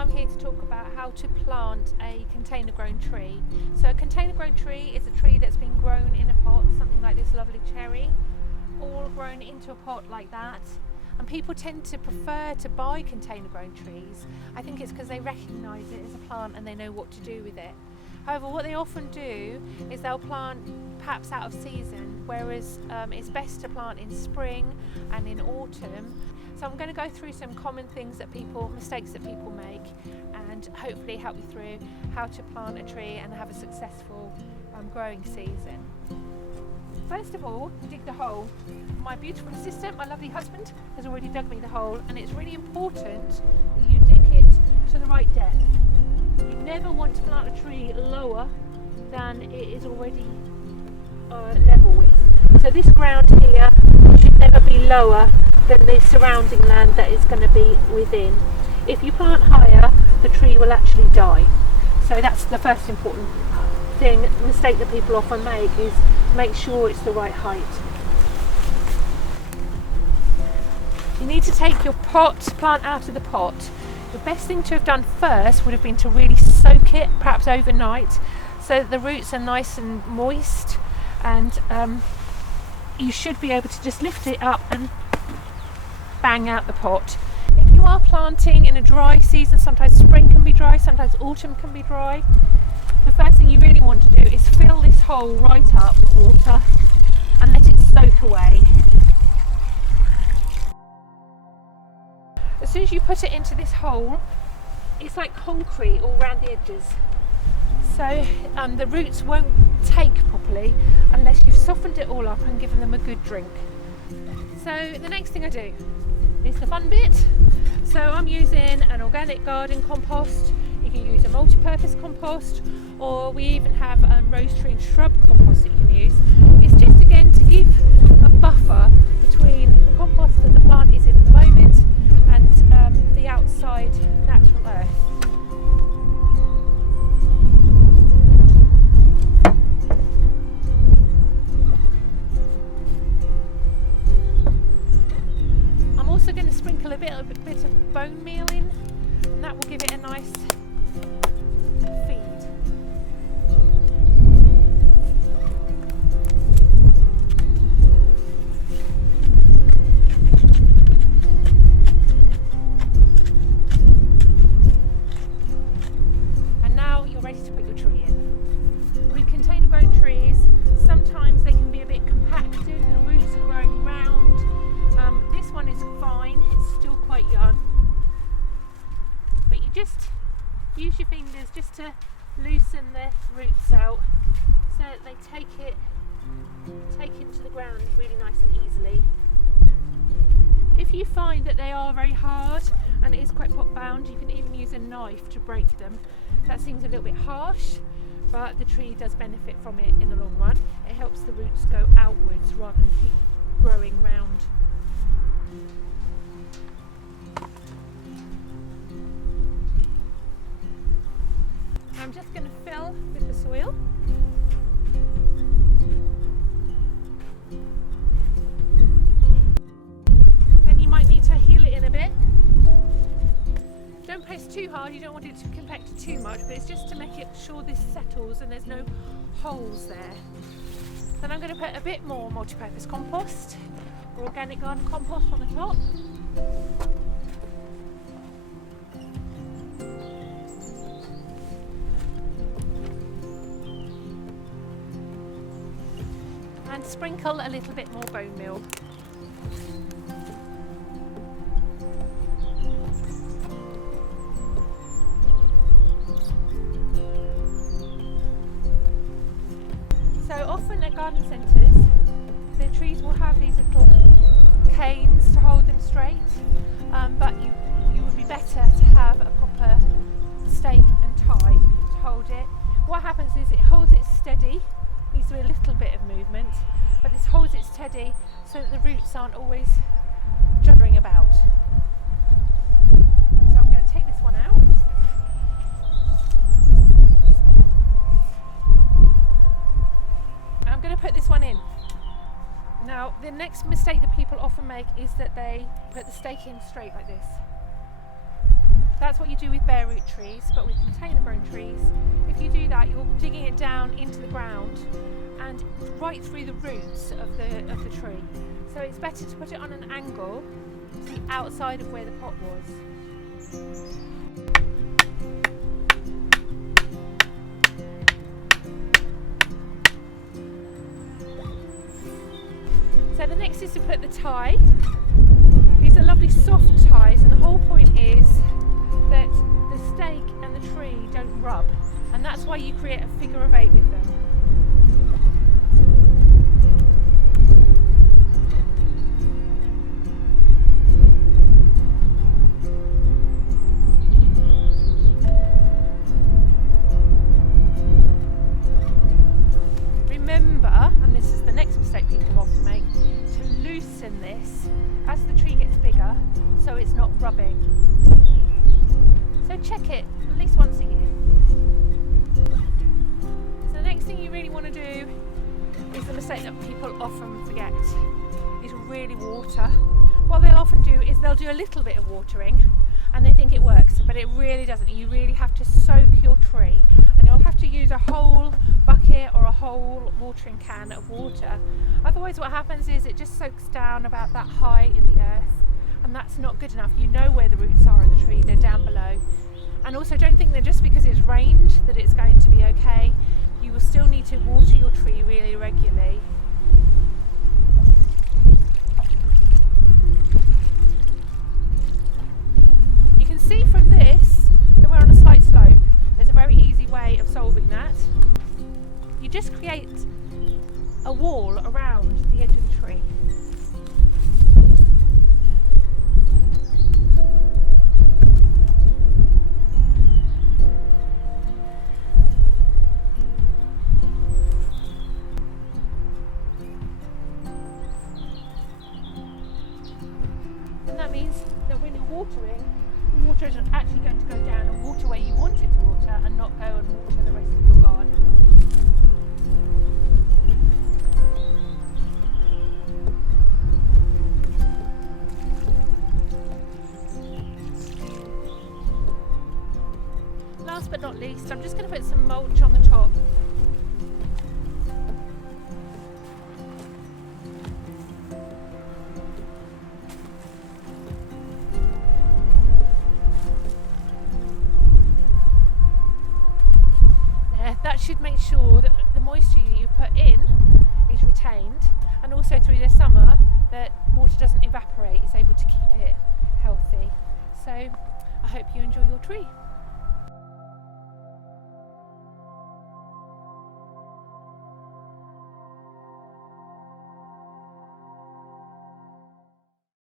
I'm here to talk about how to plant a container grown tree. So a container grown tree is a tree that's been grown in a pot, something like this lovely cherry, all grown into a pot like that. And people tend to prefer to buy container grown trees. I think it's because they recognise it as a plant and they know what to do with it. However, what they often do is they'll plant perhaps out of season, whereas it's best to plant in spring and in autumn. So I'm going to go through some common mistakes that people make, and hopefully help you through how to plant a tree and have a successful growing season. First of all, dig the hole. My beautiful assistant, my lovely husband, has already dug me the hole, and it's really important that you dig it to the right depth. You never want to plant a tree lower than it is already level with. So this ground here should never be lower than the surrounding land that is going to be within. If you plant higher, the tree will actually die. So that's the first important mistake that people often make, is make sure it's the right height. You need to take your plant out of the pot. The best thing to have done first would have been to really soak it, perhaps overnight, so that the roots are nice and moist, and you should be able to just lift it up and bang out the pot. If you are planting in a dry season, sometimes spring can be dry, sometimes autumn can be dry, the first thing you really want to do is fill this hole right up with water and let it soak away. As soon as you put it into this hole, it's like concrete all around the edges. So the roots won't take properly unless you've softened it all up and given them a good drink. So the next thing I do is the fun bit. So I'm using an organic garden compost. You can use a multi-purpose compost, or we even have rose tree and shrub compost that you can use. It's just again to give a buffer between the compost that the plant is in at the moment and the outside natural earth. I'm also going to sprinkle a bit of bone meal in, and that will give it a nice feed. And now you're ready to put your tree in. With container grown trees, sometimes they can be a bit compacted and the roots are growing round. This one is fine, it's still quite young. But you just use your fingers just to loosen the roots out so that they take into the ground really nice and easily. If you find that they are very hard and it is quite pot bound, you can even use a knife to break them. That seems a little bit harsh, but the tree does benefit from it in the long run. It helps the roots go outwards rather than keep growing round. I'm just going to fill with the soil. Then you might need to heel it in a bit. Don't press too hard, you don't want it to compact too much, but it's just to make sure this settles and there's no holes there. Then I'm going to put a bit more multi-purpose compost, or organic garden compost, on the top. And sprinkle a little bit more bone meal. So often at garden centres, the trees will have these little canes to hold them straight, but you would be better to have a proper stake and tie to hold it. What happens is it holds it steady. Needs to be a little bit of movement, but it holds it steady so that the roots aren't always juddering about. So I'm going to take this one out. And I'm going to put this one in. Now, the next mistake that people often make is that they put the stake in straight like this. That's what you do with bare root trees, but with container grown trees, if you do that, you're digging it down into the ground and right through the roots of the tree. So it's better to put it on an angle to the outside of where the pot was. So the next is to put the tie. These are lovely soft ties, and the whole point is that the stake and the tree don't rub, and that's why you create a figure of 8 with them. Remember, and this is the next mistake people often make, to loosen this as the tree gets bigger so it's not rubbing. So check it at least once a year. So the next thing you really want to do is the mistake that people often forget, is really water. What they'll often do is they'll do a little bit of watering and they think it works, but it really doesn't. You really have to soak your tree, and you'll have to use a whole bucket or a whole watering can of water. Otherwise what happens is it just soaks down about that high in the earth, and that's not good enough. You know where the roots are of the tree, they're down below. And also don't think that just because it's rained that it's going to be okay. You will still need to water your tree really regularly. You can see from this that we're on a slight slope. There's a very easy way of solving that. You just create a wall around the edge of the tree. And that means that when you're watering, the water is actually going to go down and water where you want it to water, and not go and water the rest of your garden. Last but not least, I'm just going to put some mulch on the top. That should make sure that the moisture you put in is retained, and also through the summer that water doesn't evaporate, it's able to keep it healthy. So I hope you enjoy your tree.